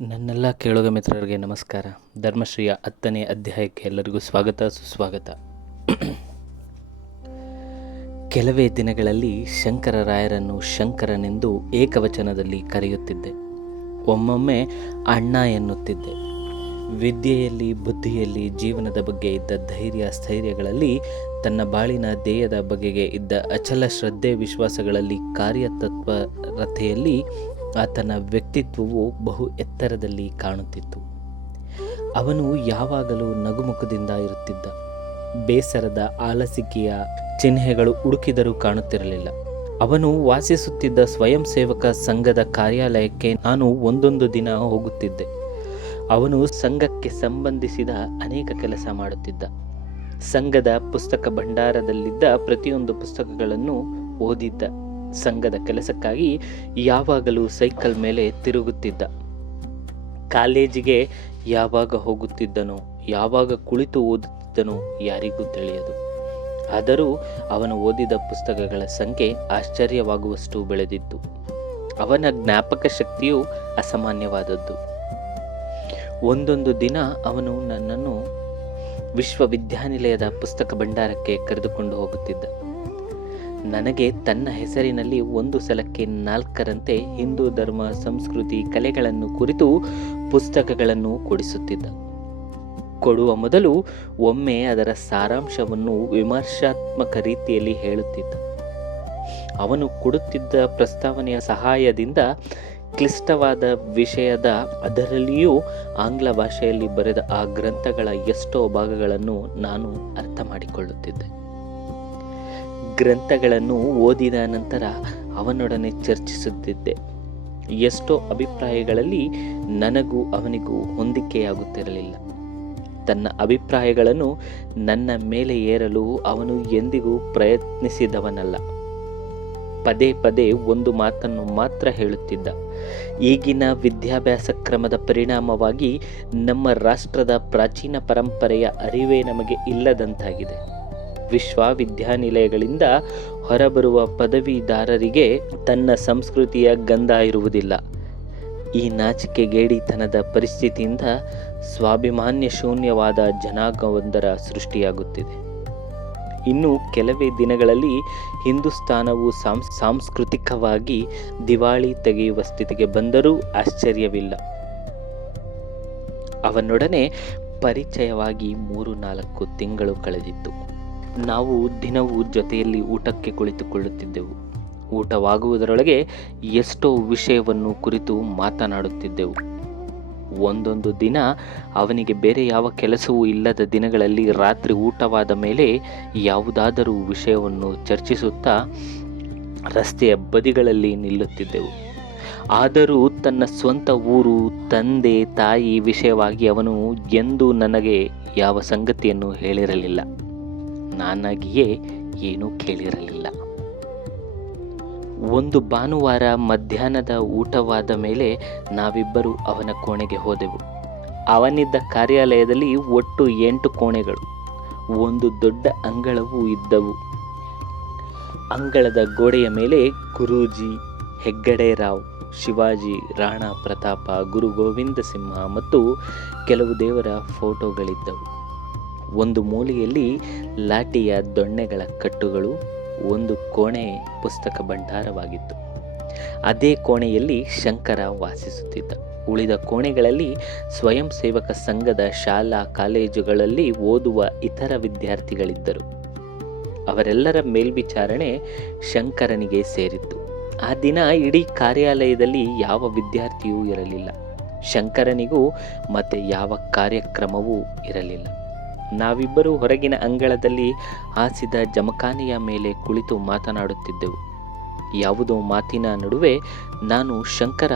ನನ್ನೆಲ್ಲ ಕೇಳುಗ ಮಿತ್ರರಿಗೆ ನಮಸ್ಕಾರ. ಧರ್ಮಶ್ರೀಯ 10ನೇ ಅಧ್ಯಾಯಕ್ಕೆ ಎಲ್ಲರಿಗೂ ಸ್ವಾಗತ ಸುಸ್ವಾಗತ. ಕೆಲವೇ ದಿನಗಳಲ್ಲಿ ಶಂಕರರಾಯರನ್ನು ಶಂಕರನೆಂದು ಏಕವಚನದಲ್ಲಿ ಕರೆಯುತ್ತಿದ್ದೆ. ಒಮ್ಮೊಮ್ಮೆ ಅಣ್ಣ ಎನ್ನುತ್ತಿದ್ದೆ. ವಿದ್ಯೆಯಲ್ಲಿ, ಬುದ್ಧಿಯಲ್ಲಿ, ಜೀವನದ ಬಗ್ಗೆ ಇದ್ದ ಧೈರ್ಯ ಸ್ಥೈರ್ಯಗಳಲ್ಲಿ, ತನ್ನ ಬಾಳಿನ ಧ್ಯೇಯದ ಬಗೆಗೆ ಇದ್ದ ಅಚಲ ಶ್ರದ್ಧೆ ವಿಶ್ವಾಸಗಳಲ್ಲಿ, ಕಾರ್ಯತತ್ಪರತೆಯಲ್ಲಿ ಆತನ ವ್ಯಕ್ತಿತ್ವವು ಬಹು ಎತ್ತರದಲ್ಲಿ ಕಾಣುತ್ತಿತ್ತು. ಅವನು ಯಾವಾಗಲೂ ನಗುಮುಖದಿಂದ ಇರುತ್ತಿದ್ದ. ಬೇಸರದ ಆಲಸಿಕೆಯ ಚಿಹ್ನೆಗಳು ಹುಡುಕಿದರೂ ಕಾಣುತ್ತಿರಲಿಲ್ಲ. ಅವನು ವಾಸಿಸುತ್ತಿದ್ದ ಸ್ವಯಂ ಸೇವಕ ಸಂಘದ ಕಾರ್ಯಾಲಯಕ್ಕೆ ನಾನು ಒಂದೊಂದು ದಿನ ಹೋಗುತ್ತಿದ್ದೆ. ಅವನು ಸಂಘಕ್ಕೆ ಸಂಬಂಧಿಸಿದ ಅನೇಕ ಕೆಲಸ ಮಾಡುತ್ತಿದ್ದ. ಸಂಘದ ಪುಸ್ತಕ ಭಂಡಾರದಲ್ಲಿದ್ದ ಪ್ರತಿಯೊಂದು ಪುಸ್ತಕಗಳನ್ನು ಓದಿದ್ದ. ಸಂಘದ ಕೆಲಸಕ್ಕಾಗಿ ಯಾವಾಗಲೂ ಸೈಕಲ್ ಮೇಲೆ ತಿರುಗುತ್ತಿದ್ದ. ಕಾಲೇಜಿಗೆ ಯಾವಾಗ ಹೋಗುತ್ತಿದ್ದನೋ, ಯಾವಾಗ ಕುಳಿತು ಓದುತ್ತಿದ್ದನೋ ಯಾರಿಗೂ ತಿಳಿಯದು. ಆದರೂ ಅವನು ಓದಿದ ಪುಸ್ತಕಗಳ ಸಂಖ್ಯೆ ಆಶ್ಚರ್ಯವಾಗುವಷ್ಟು ಬೆಳೆದಿತ್ತು. ಅವನ ಜ್ಞಾಪಕ ಶಕ್ತಿಯು ಅಸಾಮಾನ್ಯವಾದದ್ದು. ಒಂದೊಂದು ದಿನ ಅವನು ನನ್ನನ್ನು ವಿಶ್ವವಿದ್ಯಾನಿಲಯದ ಪುಸ್ತಕ ಭಂಡಾರಕ್ಕೆ ಕರೆದುಕೊಂಡು ಹೋಗುತ್ತಿದ್ದ. ನನಗೆ ತನ್ನ ಹೆಸರಿನಲ್ಲಿ ಒಂದು ಸಲಕ್ಕೆ 4ರಂತೆ ಹಿಂದೂ ಧರ್ಮ, ಸಂಸ್ಕೃತಿ, ಕಲೆಗಳನ್ನು ಕುರಿತು ಪುಸ್ತಕಗಳನ್ನು ಕೊಡಿಸುತ್ತಿದ್ದ. ಕೊಡುವ ಮೊದಲು ಒಮ್ಮೆ ಅದರ ಸಾರಾಂಶವನ್ನು ವಿಮರ್ಶಾತ್ಮಕ ರೀತಿಯಲ್ಲಿ ಹೇಳುತ್ತಿದ್ದ. ಅವನು ಕೊಡುತ್ತಿದ್ದ ಪ್ರಸ್ತಾವನೆಯ ಸಹಾಯದಿಂದ ಕ್ಲಿಷ್ಟವಾದ ವಿಷಯದ, ಅದರಲ್ಲಿಯೂ ಆಂಗ್ಲ ಭಾಷೆಯಲ್ಲಿ ಬರೆದ ಆ ಗ್ರಂಥಗಳ ಎಷ್ಟೋ ಭಾಗಗಳನ್ನು ನಾನು ಅರ್ಥ ಮಾಡಿಕೊಳ್ಳುತ್ತಿದ್ದೆ. ಗ್ರಂಥಗಳನ್ನು ಓದಿದ ನಂತರ ಅವನೊಡನೆ ಚರ್ಚಿಸುತ್ತಿದ್ದೆ. ಎಷ್ಟೋ ಅಭಿಪ್ರಾಯಗಳಲ್ಲಿ ನನಗೂ ಅವನಿಗೂ ಹೊಂದಿಕೆಯಾಗುತ್ತಿರಲಿಲ್ಲ. ತನ್ನ ಅಭಿಪ್ರಾಯಗಳನ್ನು ನನ್ನ ಮೇಲೆ ಏರಲು ಅವನು ಎಂದಿಗೂ ಪ್ರಯತ್ನಿಸಿದವನಲ್ಲ. ಪದೇ ಪದೇ ಒಂದು ಮಾತನ್ನು ಮಾತ್ರ ಹೇಳುತ್ತಿದ್ದ. ಈಗಿನ ವಿದ್ಯಾಭ್ಯಾಸ ಕ್ರಮದ ಪರಿಣಾಮವಾಗಿ ನಮ್ಮ ರಾಷ್ಟ್ರದ ಪ್ರಾಚೀನ ಪರಂಪರೆಯ ಅರಿವೇ ನಮಗೆ ಇಲ್ಲದಂತಾಗಿದೆ. ವಿಶ್ವವಿದ್ಯಾನಿಲಯಗಳಿಂದ ಹೊರಬರುವ ಪದವೀಧರರಿಗೆ ತನ್ನ ಸಂಸ್ಕೃತಿಯ ಗಂಧ ಇರುವುದಿಲ್ಲ. ಈ ನಾಚಿಕೆಗೇಡಿತನದ ಪರಿಸ್ಥಿತಿಯಿಂದ ಸ್ವಾಭಿಮಾನ್ಯ ಶೂನ್ಯವಾದ ಜನಾಂಗವೊಂದರ ಸೃಷ್ಟಿಯಾಗುತ್ತಿದೆ. ಇನ್ನು ಕೆಲವೇ ದಿನಗಳಲ್ಲಿ ಹಿಂದೂಸ್ತಾನವು ಸಾಂಸ್ಕೃತಿಕವಾಗಿ ದಿವಾಳಿ ತೆಗೆಯುವ ಸ್ಥಿತಿಗೆ ಬಂದರೂ ಆಶ್ಚರ್ಯವಿಲ್ಲ. ಅವನೊಡನೆ ಪರಿಚಯವಾಗಿ 3-4 ತಿಂಗಳು ಕಳೆದಿತ್ತು. ನಾವು ದಿನವೂ ಜೊತೆಯಲ್ಲಿ ಊಟಕ್ಕೆ ಕುಳಿತುಕೊಳ್ಳುತ್ತಿದ್ದೆವು. ಊಟವಾಗುವುದರೊಳಗೆ ಎಷ್ಟೋ ವಿಷಯವನ್ನು ಕುರಿತು ಮಾತನಾಡುತ್ತಿದ್ದೆವು. ಒಂದೊಂದು ದಿನ ಅವನಿಗೆ ಬೇರೆ ಯಾವ ಕೆಲಸವೂ ಇಲ್ಲದ ದಿನಗಳಲ್ಲಿ ರಾತ್ರಿ ಊಟವಾದ ಮೇಲೆ ಯಾವುದಾದರೂ ವಿಷಯವನ್ನು ಚರ್ಚಿಸುತ್ತಾ ರಸ್ತೆಯ ಬದಿಗಳಲ್ಲಿ ನಿಲ್ಲುತ್ತಿದ್ದೆವು. ಆದರೂ ತನ್ನ ಸ್ವಂತ ಊರು, ತಂದೆ ತಾಯಿ ವಿಷಯವಾಗಿ ಅವನು ಎಂದೂ ನನಗೆ ಯಾವ ಸಂಗತಿಯನ್ನು ಹೇಳಿರಲಿಲ್ಲ. ನಾನಾಗಿಯೇ ಏನೂ ಕೇಳಿರಲಿಲ್ಲ. ಒಂದು ಭಾನುವಾರ ಮಧ್ಯಾಹ್ನದ ಊಟವಾದ ಮೇಲೆ ನಾವಿಬ್ಬರು ಅವನ ಕೋಣೆಗೆ ಹೋದೆವು. ಅವನಿದ್ದ ಕಾರ್ಯಾಲಯದಲ್ಲಿ ಒಟ್ಟು 8 ಕೋಣೆಗಳು, ಒಂದು ದೊಡ್ಡ ಅಂಗಳವೂ ಇದ್ದವು. ಅಂಗಳದ ಗೋಡೆಯ ಮೇಲೆ ಗುರೂಜಿ, ಹೆಗ್ಗಡೆರಾವ್, ಶಿವಾಜಿ, ರಾಣಾ ಪ್ರತಾಪ, ಗುರು ಗೋವಿಂದ ಸಿಂಹ ಮತ್ತು ಕೆಲವು ದೇವರ ಫೋಟೋಗಳಿದ್ದವು. ಒಂದು ಮೂಲೆಯಲ್ಲಿ ಲಾಠಿಯ ದೊಣ್ಣೆಗಳ ಕಟ್ಟುಗಳು. ಒಂದು ಕೋಣೆ ಪುಸ್ತಕ ಭಂಡಾರವಾಗಿತ್ತು. ಅದೇ ಕೋಣೆಯಲ್ಲಿ ಶಂಕರ ವಾಸಿಸುತ್ತಿದ್ದ. ಉಳಿದ ಕೋಣೆಗಳಲ್ಲಿ ಸ್ವಯಂ ಸೇವಕ ಸಂಘದ ಶಾಲಾ ಕಾಲೇಜುಗಳಲ್ಲಿ ಓದುವ ಇತರ ವಿದ್ಯಾರ್ಥಿಗಳಿದ್ದರು. ಅವರೆಲ್ಲರ ಮೇಲ್ವಿಚಾರಣೆ ಶಂಕರನಿಗೆ ಸೇರಿತ್ತು. ಆ ದಿನ ಇಡೀ ಕಾರ್ಯಾಲಯದಲ್ಲಿ ಯಾವ ವಿದ್ಯಾರ್ಥಿಯೂ ಇರಲಿಲ್ಲ. ಶಂಕರನಿಗೂ ಮತ್ತೆ ಯಾವ ಕಾರ್ಯಕ್ರಮವೂ ಇರಲಿಲ್ಲ. ನಾವಿಬ್ಬರು ಹೊರಗಿನ ಅಂಗಳದಲ್ಲಿ ಹಾಸಿದ ಜಮಖಾನೆಯ ಮೇಲೆ ಕುಳಿತು ಮಾತನಾಡುತ್ತಿದ್ದೆವು. ಯಾವುದೋ ಮಾತಿನ ನಡುವೆ ನಾನು, ಶಂಕರ,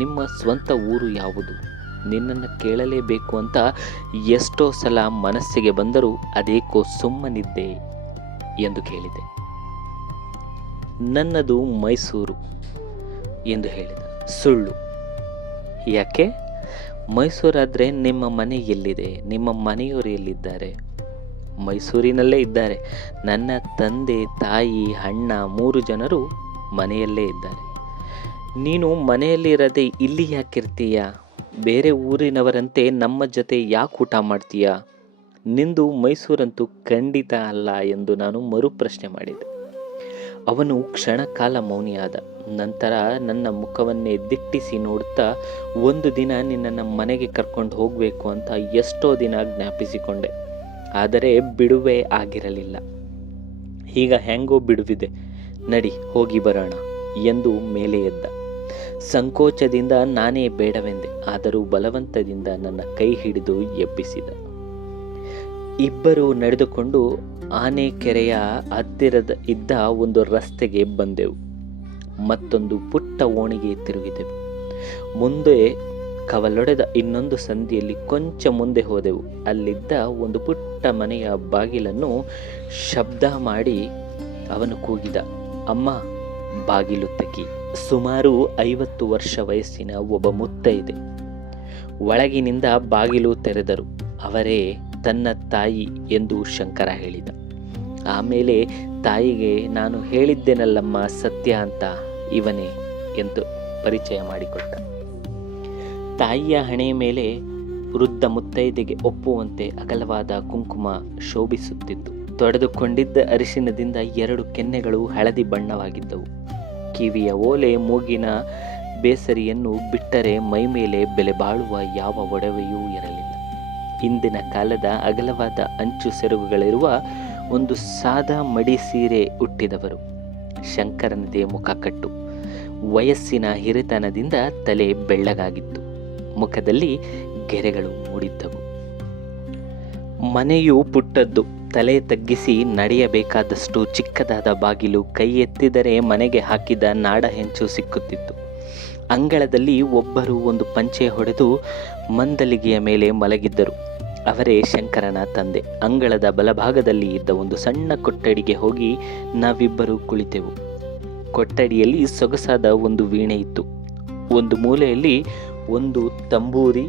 ನಿಮ್ಮ ಸ್ವಂತ ಊರು ಯಾವುದು? ನಿನ್ನನ್ನು ಕೇಳಲೇಬೇಕು ಅಂತ ಎಷ್ಟೋ ಸಲ ಮನಸ್ಸಿಗೆ ಬಂದರೂ ಅದೇಕೋ ಸುಮ್ಮನಿದ್ದೆ ಎಂದು ಕೇಳಿದೆ. ನನ್ನದು ಮೈಸೂರು ಎಂದು ಹೇಳಿದ. ಸುಳ್ಳು. ಯಾಕೆ? ಮೈಸೂರಾದರೆ ನಿಮ್ಮ ಮನೆ ಎಲ್ಲಿದೆ? ನಿಮ್ಮ ಮನೆಯವರು ಎಲ್ಲಿದ್ದಾರೆ? ಮೈಸೂರಿನಲ್ಲೇ ಇದ್ದಾರೆ. ನನ್ನ ತಂದೆ, ತಾಯಿ, ಅಣ್ಣ 3 ಜನರು ಮನೆಯಲ್ಲೇ ಇದ್ದಾರೆ. ನೀನು ಮನೆಯಲ್ಲಿರದೆ ಇಲ್ಲಿ ಯಾಕಿರ್ತೀಯ? ಬೇರೆ ಊರಿನವರಂತೆ ನಮ್ಮ ಜೊತೆ ಯಾಕೆ ಊಟ ಮಾಡ್ತೀಯಾ? ನಿಂದು ಮೈಸೂರಂತೂ ಖಂಡಿತ ಅಲ್ಲ ಎಂದು ನಾನು ಮರುಪ್ರಶ್ನೆ ಮಾಡಿದೆ. ಅವನು ಕ್ಷಣಕಾಲ ಮೌನಿಯಾದ. ನಂತರ ನನ್ನ ಮುಖವನ್ನೇ ದಿಟ್ಟಿಸಿ ನೋಡುತ್ತಾ, ಒಂದು ದಿನ ನಿನ್ನನ್ನು ಮನೆಗೆ ಕರ್ಕೊಂಡು ಹೋಗಬೇಕು ಅಂತ ಎಷ್ಟೋ ದಿನ ಜ್ಞಾಪಿಸಿಕೊಂಡೆ, ಆದರೆ ಬಿಡುವೇ ಆಗಿರಲಿಲ್ಲ. ಈಗ ಹೆಂಗೋ ಬಿಡುವಿದೆ, ನಡಿ ಹೋಗಿ ಬರೋಣ ಎಂದು ಮೇಲೆ ಎದ್ದ. ಸಂಕೋಚದಿಂದ ನಾನೇ ಬೇಡವೆಂದೆ, ಆದರೂ ಬಲವಂತದಿಂದ ನನ್ನ ಕೈ ಹಿಡಿದು ಎಬ್ಬಿಸಿದ. ಇಬ್ಬರು ನಡೆದುಕೊಂಡು ಆನೆಕೆರೆಯ ಹತ್ತಿರದ ಇದ್ದ ಒಂದು ರಸ್ತೆಗೆ ಬಂದೆವು. ಮತ್ತೊಂದು ಪುಟ್ಟ ಓಣಿಗೆ ತಿರುಗಿದೆವು. ಮುಂದೆ ಕವಲೊಡೆದ ಇನ್ನೊಂದು ಸಂದಿಯಲ್ಲಿ ಕೊಂಚ ಮುಂದೆ ಹೋದೆವು. ಅಲ್ಲಿದ್ದ ಒಂದು ಪುಟ್ಟ ಮನೆಯ ಬಾಗಿಲನ್ನು ಶಬ್ದ ಮಾಡಿ ಅವನು ಕೂಗಿದ, ಅಮ್ಮ, ಬಾಗಿಲು ತೆಗಿ. ಸುಮಾರು 50 ವರ್ಷ ವಯಸ್ಸಿನ ಒಬ್ಬ ಮುತ್ತೈದೆ ಒಳಗಿನಿಂದ ಬಾಗಿಲು ತೆರೆದರು. ಅವರೇ ತನ್ನ ತಾಯಿ ಎಂದು ಶಂಕರ ಹೇಳಿದ. ಆಮೇಲೆ ತಾಯಿಗೆ, ನಾನು ಹೇಳಿದ್ದೆನಲ್ಲಮ್ಮ ಸತ್ಯ ಅಂತ, ಇವನೇ ಎಂದು ಪರಿಚಯ ಮಾಡಿಕೊಟ್ಟ. ತಾಯಿಯ ಹಣೆಯ ಮೇಲೆ ವೃದ್ಧ ಮುತ್ತೈದೆಗೆ ಒಪ್ಪುವಂತೆ ಅಗಲವಾದ ಕುಂಕುಮ ಶೋಭಿಸುತ್ತಿತ್ತು. ತೊಡೆದುಕೊಂಡಿದ್ದ ಅರಿಶಿನದಿಂದ 2 ಕೆನ್ನೆಗಳು ಹಳದಿ ಬಣ್ಣವಾಗಿದ್ದವು. ಕಿವಿಯ ಓಲೆ, ಮೂಗಿನ ಬೇಸರಿಯನ್ನು ಬಿಟ್ಟರೆ ಮೈಮೇಲೆ ಬೆಲೆ ಬಾಳುವ ಯಾವ ಒಡವೆಯೂ ಇರಲಿಲ್ಲ. ಇಂದಿನ ಕಾಲದ ಅಗಲವಾದ ಅಂಚು ಸೆರಗುಗಳಿರುವ ಒಂದು ಸಾದಾ ಮಡಿ ಸೀರೆ ಉಟ್ಟಿದವರು. ಶಂಕರನದೇ ಮುಖಕಟ್ಟು. ವಯಸ್ಸಿನ ಹಿರಿತನದಿಂದ ತಲೆ ಬೆಳ್ಳಗಾಗಿತ್ತು. ಮುಖದಲ್ಲಿ ಗೆರೆಗಳು ಮೂಡಿದ್ದವು. ಮನೆಯು ಪುಟ್ಟದ್ದು. ತಲೆ ತಗ್ಗಿಸಿ ನಡೆಯಬೇಕಾದಷ್ಟು ಚಿಕ್ಕದಾದ ಬಾಗಿಲು. ಕೈ ಎತ್ತಿದರೆ ಮನೆಗೆ ಹಾಕಿದ ನಾಡ ಹೆಂಚು ಸಿಕ್ಕುತ್ತಿತ್ತು. ಅಂಗಳದಲ್ಲಿ ಒಬ್ಬರು ಒಂದು ಪಂಚೆ ಹೊಡೆದು ಮಂದಲಿಗೆಯ ಮೇಲೆ ಮಲಗಿದ್ದರು. ಅವರೇ ಶಂಕರನ ತಂದೆ. ಅಂಗಳದ ಬಲಭಾಗದಲ್ಲಿ ಇದ್ದ ಒಂದು ಸಣ್ಣ ಕೊಠಡಿಗೆ ಹೋಗಿ ನಾವಿಬ್ಬರು ಕುಳಿತೆವು. ಕೊಠಡಿಯಲ್ಲಿ ಸೊಗಸಾದ ಒಂದು ವೀಣೆ ಇತ್ತು. ಒಂದು ಮೂಲೆಯಲ್ಲಿ ಒಂದು ತಂಬೂರಿ,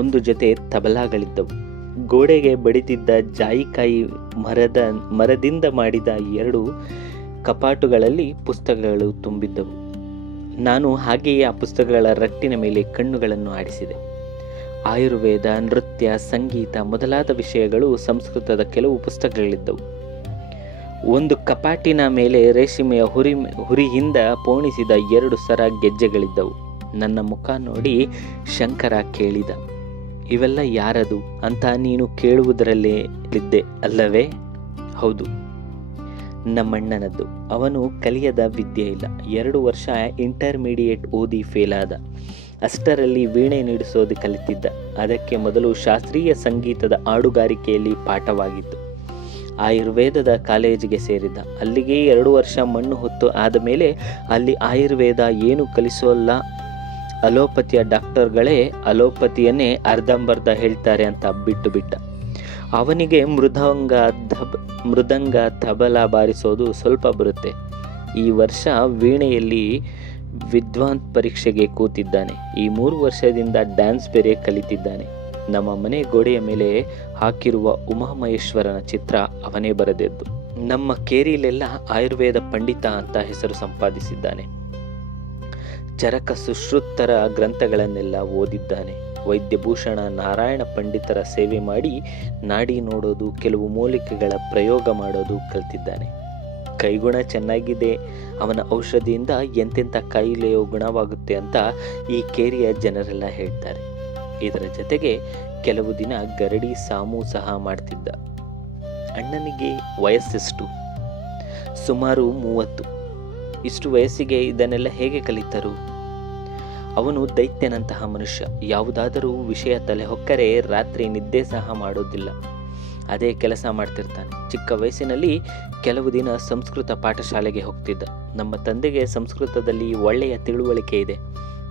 ಒಂದು ಜೊತೆ ತಬಲಾಗಳಿದ್ದವು. ಗೋಡೆಗೆ ಬಡಿದಿದ್ದ ಜಾಯಿಕಾಯಿ ಮರದಿಂದ ಮಾಡಿದ 2 ಕಪಾಟುಗಳಲ್ಲಿ ಪುಸ್ತಕಗಳು ತುಂಬಿದ್ದವು. ನಾನು ಹಾಗೆಯೇ ಆ ಪುಸ್ತಕಗಳ ರಟ್ಟಿನ ಮೇಲೆ ಕಣ್ಣುಗಳನ್ನು ಆಡಿಸಿದೆ. ಆಯುರ್ವೇದ, ನೃತ್ಯ, ಸಂಗೀತ ಮೊದಲಾದ ವಿಷಯಗಳು, ಸಂಸ್ಕೃತದ ಕೆಲವು ಪುಸ್ತಕಗಳಿದ್ದವು. ಒಂದು ಕಪಾಟಿನ ಮೇಲೆ ರೇಷ್ಮೆಯ ಹುರಿಯಿಂದ ಪೋಣಿಸಿದ 2 ಸರ ಗೆಜ್ಜೆಗಳಿದ್ದವು. ನನ್ನ ಮುಖ ನೋಡಿ ಶಂಕರ ಕೇಳಿದ, ಇವೆಲ್ಲ ಯಾರದು ಅಂತ ನೀನು ಕೇಳುವುದರಲ್ಲೇ ಇದ್ದೆ ಅಲ್ಲವೇ? ಹೌದು, ನಮ್ಮಣ್ಣನದ್ದು. ಅವನು ಕಲಿಯದ ವಿದ್ಯೆ ಇಲ್ಲ. 2 ವರ್ಷ ಇಂಟರ್ಮೀಡಿಯೇಟ್ ಓದಿ ಫೇಲಾದ. ಅಷ್ಟರಲ್ಲಿ ವೀಣೆ ನುಡಿಸೋದು ಕಲಿತಿದ್ದ. ಅದಕ್ಕೆ ಮೊದಲು ಶಾಸ್ತ್ರೀಯ ಸಂಗೀತದ ಹಾಡುಗಾರಿಕೆಯಲ್ಲಿ ಪಾಠವಾಗಿತ್ತು. ಆಯುರ್ವೇದದ ಕಾಲೇಜಿಗೆ ಸೇರಿದ್ದ. ಅಲ್ಲಿಗೆ 2 ವರ್ಷ ಮಣ್ಣು ಹೊತ್ತು ಆದ ಮೇಲೆ ಅಲ್ಲಿ ಆಯುರ್ವೇದ ಏನು ಕಲಿಸೋಲ್ಲ, ಅಲೋಪತಿಯ ಡಾಕ್ಟರ್ಗಳೇ ಅಲೋಪತಿಯನ್ನೇ ಅರ್ಧಂಬರ್ಧ ಹೇಳ್ತಾರೆ ಅಂತ ಬಿಟ್ಟ. ಅವನಿಗೆ ಮೃದಂಗ ತಬಲ ಬಾರಿಸೋದು ಸ್ವಲ್ಪ ಬರುತ್ತೆ. ಈ ವರ್ಷ ವೀಣೆಯಲ್ಲಿ ವಿದ್ವಾಂತ್ ಪರೀಕ್ಷೆಗೆ ಕೂತಿದ್ದಾನೆ. ಈ 3 ವರ್ಷದಿಂದ ಡ್ಯಾನ್ಸ್ ಬೇರೆ ಕಲಿತಿದ್ದಾನೆ. ನಮ್ಮ ಮನೆ ಗೋಡೆಯ ಮೇಲೆ ಹಾಕಿರುವ ಉಮಾಮಹೇಶ್ವರನ ಚಿತ್ರ ಅವನೇ ಬರೆದದ್ದು. ನಮ್ಮ ಕೇರಿಲೆಲ್ಲ ಆಯುರ್ವೇದ ಪಂಡಿತ ಅಂತ ಹೆಸರು ಸಂಪಾದಿಸಿದ್ದಾನೆ. ಚರಕ ಸುಶ್ರುತರ ಗ್ರಂಥಗಳನ್ನೆಲ್ಲ ಓದಿದ್ದಾನೆ. ವೈದ್ಯಭೂಷಣ ನಾರಾಯಣ ಪಂಡಿತರ ಸೇವೆ ಮಾಡಿ ನಾಡಿ ನೋಡೋದು, ಕೆಲವು ಮೂಲಿಕೆಗಳ ಪ್ರಯೋಗ ಮಾಡೋದು ಕಲ್ತಿದ್ದಾನೆ. ಕೈಗುಣ ಚೆನ್ನಾಗಿದೆ. ಅವನ ಔಷಧಿಯಿಂದ ಎಂತೆಂಥ ಕಾಯಿಲೆಯೋ ಗುಣವಾಗುತ್ತೆ ಅಂತ ಈ ಕೇರಿಯ ಜನರೆಲ್ಲ ಹೇಳ್ತಾರೆ. ಇದರ ಜೊತೆಗೆ ಕೆಲವು ದಿನ ಗರಡಿ ಸಾಮು ಸಹ ಮಾಡ್ತಿದ್ದ. ಅಣ್ಣನಿಗೆ ವಯಸ್ಸೆಷ್ಟು? ಸುಮಾರು 30. ಇಷ್ಟು ವಯಸ್ಸಿಗೆ ಇದನ್ನೆಲ್ಲ ಹೇಗೆ ಕಲಿತರು? ಅವನು ದೈತ್ಯನಂತಹ ಮನುಷ್ಯ. ಯಾವುದಾದರೂ ವಿಷಯ ತಲೆ ಹೊಕ್ಕರೆ ರಾತ್ರಿ ನಿದ್ದೆ ಸಹ ಮಾಡೋದಿಲ್ಲ. ಅದೇ ಕೆಲಸ ಮಾಡ್ತಿರ್ತಾನೆ. ಚಿಕ್ಕ ವಯಸ್ಸಿನಲ್ಲಿ ಕೆಲವು ದಿನ ಸಂಸ್ಕೃತ ಪಾಠಶಾಲೆಗೆ ಹೋಗ್ತಿದ್ದ. ನಮ್ಮ ತಂದೆಗೆ ಸಂಸ್ಕೃತದಲ್ಲಿ ಒಳ್ಳೆಯ ತಿಳುವಳಿಕೆ ಇದೆ.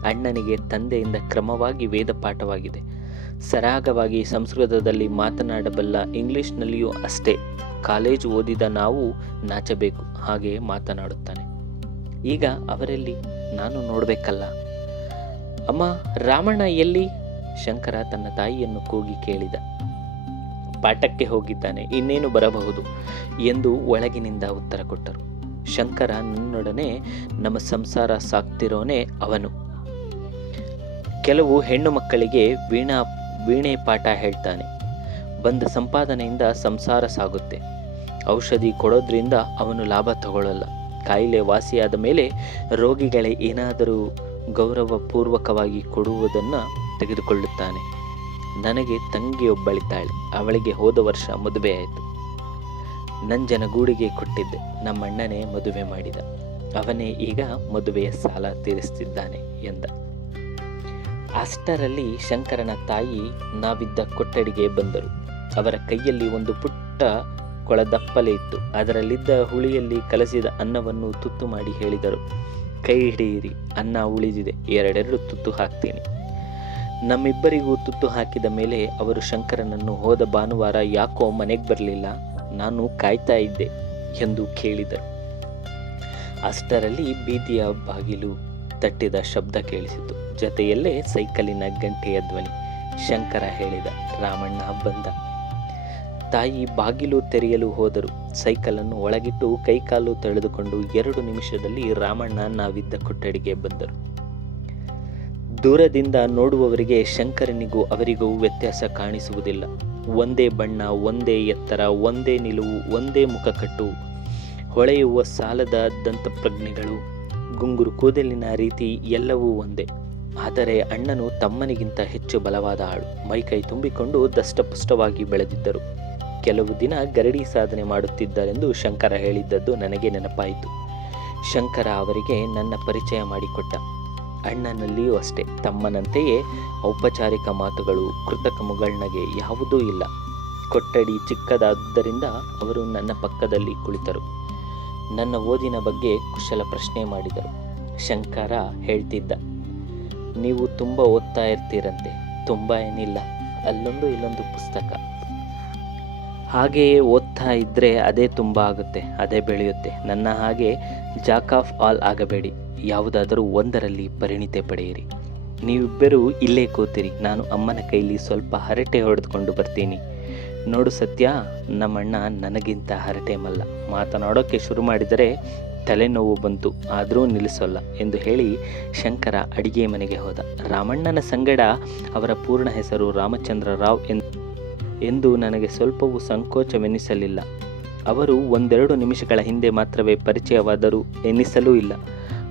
ಅಣ್ಣನಿಗೆ ತಂದೆಯಿಂದ ಕ್ರಮವಾಗಿ ವೇದ ಪಾಠವಾಗಿದೆ. ಸರಾಗವಾಗಿ ಸಂಸ್ಕೃತದಲ್ಲಿ ಮಾತನಾಡಬಲ್ಲ. ಇಂಗ್ಲಿಷ್ನಲ್ಲಿಯೂ ಅಷ್ಟೇ. ಕಾಲೇಜು ಓದಿದ ನಾವು ನಾಚಬೇಕು, ಹಾಗೆ ಮಾತನಾಡುತ್ತಾನೆ. ಈಗ ಅವರಲ್ಲಿ ನಾನು ನೋಡಬೇಕಲ್ಲ. ಅಮ್ಮ, ರಾಮಣ್ಣ ಎಲ್ಲಿ? ಶಂಕರ ತನ್ನ ತಾಯಿಯನ್ನು ಕೂಗಿ ಕೇಳಿದ. ಪಾಠಕ್ಕೆ ಹೋಗಿದ್ದಾನೆ, ಇನ್ನೇನು ಬರಬಹುದು ಎಂದು ಒಳಗಿನಿಂದ ಉತ್ತರ ಕೊಟ್ಟರು. ಶಂಕರ, ನನ್ನೊಡನೆ ನಮ್ಮ ಸಂಸಾರ ಸಾಕ್ತಿರೋನೇ ಅವನು. ಕೆಲವು ಹೆಣ್ಣು ಮಕ್ಕಳಿಗೆ ವೀಣೆ ಪಾಠ ಹೇಳ್ತಾನೆ. ಬಂದ ಸಂಪಾದನೆಯಿಂದ ಸಂಸಾರ ಸಾಗುತ್ತೆ. ಔಷಧಿ ಕೊಡೋದ್ರಿಂದ ಅವನು ಲಾಭ ತಗೊಳ್ಳಲ್ಲ. ಕಾಯಿಲೆ ವಾಸಿಯಾದ ಮೇಲೆ ರೋಗಿಗಳೇ ಏನಾದರೂ ಗೌರವಪೂರ್ವಕವಾಗಿ ಕೊಡುವುದನ್ನು ತೆಗೆದುಕೊಳ್ಳುತ್ತಾನೆ. ನನಗೆ ತಂಗಿಯೊಬ್ಬಳಿದ್ದಾಳೆ. ಅವಳಿಗೆ ಹೋದ ವರ್ಷ ಮದುವೆ ಆಯಿತು. ನಂಜನಗೂಡಿಗೆ ಕೊಟ್ಟಿದ್ದೆ. ನಮ್ಮಣ್ಣನೇ ಮದುವೆ ಮಾಡಿದ. ಅವನೇ ಈಗ ಮದುವೆಯ ಸಾಲ ತೀರಿಸ್ತಿದ್ದಾನೆ ಎಂದ. ಅಷ್ಟರಲ್ಲಿ ಶಂಕರನ ತಾಯಿ ನಾವಿದ್ದ ಕೊಠಡಿಗೆ ಬಂದರು. ಅವರ ಕೈಯಲ್ಲಿ ಒಂದು ಪುಟ್ಟ ಕೊಳದಪ್ಪಲೆ ಇತ್ತು. ಅದರಲ್ಲಿದ್ದ ಹುಳಿಯಲ್ಲಿ ಕಲಸಿದ ಅನ್ನವನ್ನು ತುತ್ತು ಮಾಡಿ ಹೇಳಿದರು, ಕೈ ಹಿಡಿಯಿರಿ, ಅನ್ನ ಉಳಿದಿದೆ, ಎರಡೆರಡು ತುತ್ತು ಹಾಕ್ತೀನಿ. ನಮ್ಮಿಬ್ಬರಿಗೂ ತುತ್ತು ಹಾಕಿದ ಮೇಲೆ ಅವರು ಶಂಕರನನ್ನು ಹೋದ ಭಾನುವಾರ ಯಾಕೋ ಮನೆಗೆ ಬರಲಿಲ್ಲ, ನಾನು ಕಾಯ್ತಾ ಇದ್ದೆ ಎಂದು ಕೇಳಿದರು. ಅಷ್ಟರಲ್ಲಿ ಬೀದಿಯ ಬಾಗಿಲು ತಟ್ಟಿದ ಶಬ್ದ ಕೇಳಿಸಿತು. ಜೊತೆಯಲ್ಲೇ ಸೈಕಲಿನ ಗಂಟೆಯ ಧ್ವನಿ. ಶಂಕರ ಹೇಳಿದ, ರಾಮಣ್ಣ ಬಂದ. ತಾಯಿ ಬಾಗಿಲು ತೆರೆಯಲು ಹೋದರು. ಸೈಕಲನ್ನು ಒಳಗಿಟ್ಟು ಕೈಕಾಲು ತೊಳೆದುಕೊಂಡು 2 ನಿಮಿಷದಲ್ಲಿ ರಾಮಣ್ಣ ನಾವಿದ್ದ ಕೊಠಡಿಗೆ ಬಂದರು. ದೂರದಿಂದ ನೋಡುವವರಿಗೆ ಶಂಕರನಿಗೂ ಅವರಿಗೂ ವ್ಯತ್ಯಾಸ ಕಾಣಿಸುವುದಿಲ್ಲ. ಒಂದೇ ಬಣ್ಣ, ಒಂದೇ ಎತ್ತರ, ಒಂದೇ ನಿಲುವು, ಒಂದೇ ಮುಖಕಟ್ಟು, ಹೊಳೆಯುವ ಸಾಲದ ದಂತಪ್ರಜ್ಞೆಗಳು, ಗುಂಗುರು ಕೂದಲಿನ ರೀತಿ ಎಲ್ಲವೂ ಒಂದೇ. ಆದರೆ ಅಣ್ಣನು ತಮ್ಮನಿಗಿಂತ ಹೆಚ್ಚು ಬಲವಾದ ಆಳು. ಮೈಕೈ ತುಂಬಿಕೊಂಡು ದಷ್ಟಪುಷ್ಟವಾಗಿ ಬೆಳೆದಿದ್ದರು. ಕೆಲವು ದಿನ ಗರಡಿ ಸಾಧನೆ ಮಾಡುತ್ತಿದ್ದರೆಂದು ಶಂಕರ ಹೇಳಿದ್ದದ್ದು ನನಗೆ ನೆನಪಾಯಿತು. ಶಂಕರ ಅವರಿಗೆ ನನ್ನ ಪರಿಚಯ ಮಾಡಿಕೊಟ್ಟ. ಅಣ್ಣನಲ್ಲಿಯೂ ಅಷ್ಟೇ, ತಮ್ಮನಂತೆಯೇ ಔಪಚಾರಿಕ ಮಾತುಗಳು, ಕೃತಕ ಮುಗಳ್ನಗೆ ಯಾವುದೂ ಇಲ್ಲ. ಕೊಠಡಿ ಚಿಕ್ಕದಾದ್ದರಿಂದ ಅವರು ನನ್ನ ಪಕ್ಕದಲ್ಲಿ ಕುಳಿತರು. ನನ್ನ ಓದಿನ ಬಗ್ಗೆ ಕುಶಲ ಪ್ರಶ್ನೆ ಮಾಡಿದರು. ಶಂಕರ ಹೇಳ್ತಿದ್ದ, ನೀವು ತುಂಬ ಓದ್ತಾ ಇರ್ತೀರಂತೆ. ತುಂಬ ಏನಿಲ್ಲ, ಅಲ್ಲೊಂದು ಇಲ್ಲೊಂದು ಪುಸ್ತಕ. ಹಾಗೆಯೇ ಓದ್ತಾ ಇದ್ದರೆ ಅದೇ ತುಂಬ ಆಗುತ್ತೆ, ಅದೇ ಬೆಳೆಯುತ್ತೆ. ನನ್ನ ಹಾಗೆ ಜಾಕ್ ಆಫ್ ಆಲ್ ಆಗಬೇಡಿ, ಯಾವುದಾದರೂ ಒಂದರಲ್ಲಿ ಪರಿಣಿತಿ ಪಡೆಯಿರಿ. ನೀವಿಬ್ಬರೂ ಇಲ್ಲೇ ಕೂತಿರಿ, ನಾನು ಅಮ್ಮನ ಕೈಲಿ ಸ್ವಲ್ಪ ಹರಟೆ ಹೊಡೆದುಕೊಂಡು ಬರ್ತೀನಿ. ನೋಡು ಸತ್ಯ, ನಮ್ಮಣ್ಣ ನನಗಿಂತ ಹರಟೆ ಮಲ್ಲ. ಮಾತನಾಡೋಕ್ಕೆ ಶುರು ಮಾಡಿದರೆ ತಲೆನೋವು ಬಂತು, ಆದರೂ ನಿಲ್ಲಿಸೋಲ್ಲ ಎಂದು ಹೇಳಿ ಶಂಕರ ಅಡಿಗೆ ಮನೆಗೆ ಹೋದ. ರಾಮಣ್ಣನ ಸಂಗಡ ಅವರ ಪೂರ್ಣ ಹೆಸರು ರಾಮಚಂದ್ರ ರಾವ್ ಎಂದು ನನಗೆ ಸ್ವಲ್ಪವೂ ಸಂಕೋಚವೆನಿಸಲಿಲ್ಲ. ಅವರು 1-2 ನಿಮಿಷಗಳ ಹಿಂದೆ ಮಾತ್ರವೇ ಪರಿಚಯವಾದರೂ ಎನ್ನಿಸಲೂ ಇಲ್ಲ.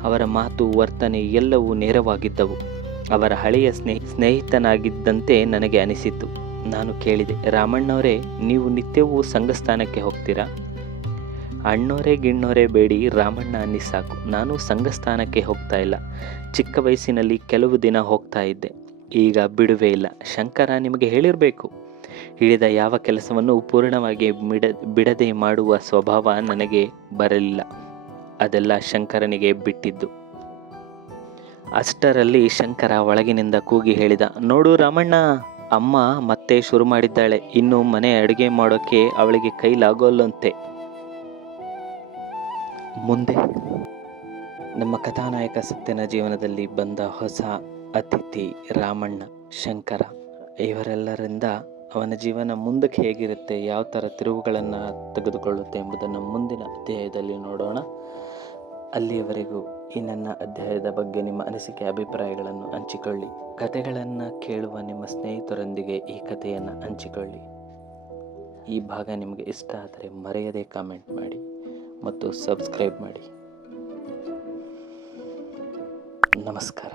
ಅವರ ಮಾತು, ವರ್ತನೆ ಎಲ್ಲವೂ ನೇರವಾಗಿದ್ದವು. ಅವರ ಹಳೆಯ ಸ್ನೇಹಿತನಾಗಿದ್ದಂತೆ ನನಗೆ ಅನಿಸಿತು. ನಾನು ಕೇಳಿದೆ, ರಾಮಣ್ಣವರೇ, ನೀವು ನಿತ್ಯವೂ ಸಂಘಸ್ಥಾನಕ್ಕೆ ಹೋಗ್ತೀರಾ? ಅಣ್ಣೋರೇ ಗಿಣ್ಣೋರೇ ಬೇಡಿ, ರಾಮಣ್ಣ ಅನ್ನಿ ಸಾಕು. ನಾನು ಸಂಘಸ್ಥಾನಕ್ಕೆ ಹೋಗ್ತಾ ಇಲ್ಲ. ಚಿಕ್ಕ ವಯಸ್ಸಿನಲ್ಲಿ ಕೆಲವು ದಿನ ಹೋಗ್ತಾ ಇದ್ದೆ, ಈಗ ಬಿಡುವೇ ಇಲ್ಲ. ಶಂಕರ ನಿಮಗೆ ಹೇಳಿರಬೇಕು. ಹಿಡಿದ ಯಾವ ಕೆಲಸವನ್ನು ಪೂರ್ಣವಾಗಿ ಬಿಡದೆ ಮಾಡುವ ಸ್ವಭಾವ ನನಗೆ ಬರಲಿಲ್ಲ. ಅದೆಲ್ಲ ಶಂಕರನಿಗೆ ಬಿಟ್ಟಿದ್ದು. ಅಷ್ಟರಲ್ಲಿ ಶಂಕರ ಒಳಗಿನಿಂದ ಕೂಗಿ ಹೇಳಿದ, ನೋಡು ರಾಮಣ್ಣ, ಅಮ್ಮ ಮತ್ತೆ ಶುರು ಮಾಡಿದ್ದಾಳೆ. ಇನ್ನು ಮನೆ ಅಡುಗೆ ಮಾಡೋಕ್ಕೆ ಅವಳಿಗೆ ಕೈಲಾಗೋಲ್ಲಂತೆ. ಮುಂದೆ ನಮ್ಮ ಕಥಾನಾಯಕ ಸತ್ಯನ ಜೀವನದಲ್ಲಿ ಬಂದ ಹೊಸ ಅತಿಥಿ ರಾಮಣ್ಣ, ಶಂಕರ ಇವರೆಲ್ಲರಿಂದ ಅವನ ಜೀವನ ಮುಂದಕ್ಕೆ ಹೇಗಿರುತ್ತೆ, ಯಾವ ಥರ ತಿರುವುಗಳನ್ನು ತೆಗೆದುಕೊಳ್ಳುತ್ತೆ ಎಂಬುದನ್ನು ಮುಂದಿನ ಅಧ್ಯಾಯದಲ್ಲಿ ನೋಡೋಣ. ಅಲ್ಲಿಯವರೆಗೂ ಈ ನನ್ನ ಅಧ್ಯಾಯದ ಬಗ್ಗೆ ನಿಮ್ಮ ಅನಿಸಿಕೆ, ಅಭಿಪ್ರಾಯಗಳನ್ನು ಹಂಚಿಕೊಳ್ಳಿ. ಕಥೆಗಳನ್ನು ಕೇಳುವ ನಿಮ್ಮ ಸ್ನೇಹಿತರೊಂದಿಗೆ ಈ ಕಥೆಯನ್ನು ಹಂಚಿಕೊಳ್ಳಿ. ಈ ಭಾಗ ನಿಮಗೆ ಇಷ್ಟ ಆದರೆ ಮರೆಯದೇ ಕಾಮೆಂಟ್ ಮಾಡಿ ಮತ್ತು ಸಬ್ಸ್ಕ್ರೈಬ್ ಮಾಡಿ. ನಮಸ್ಕಾರ.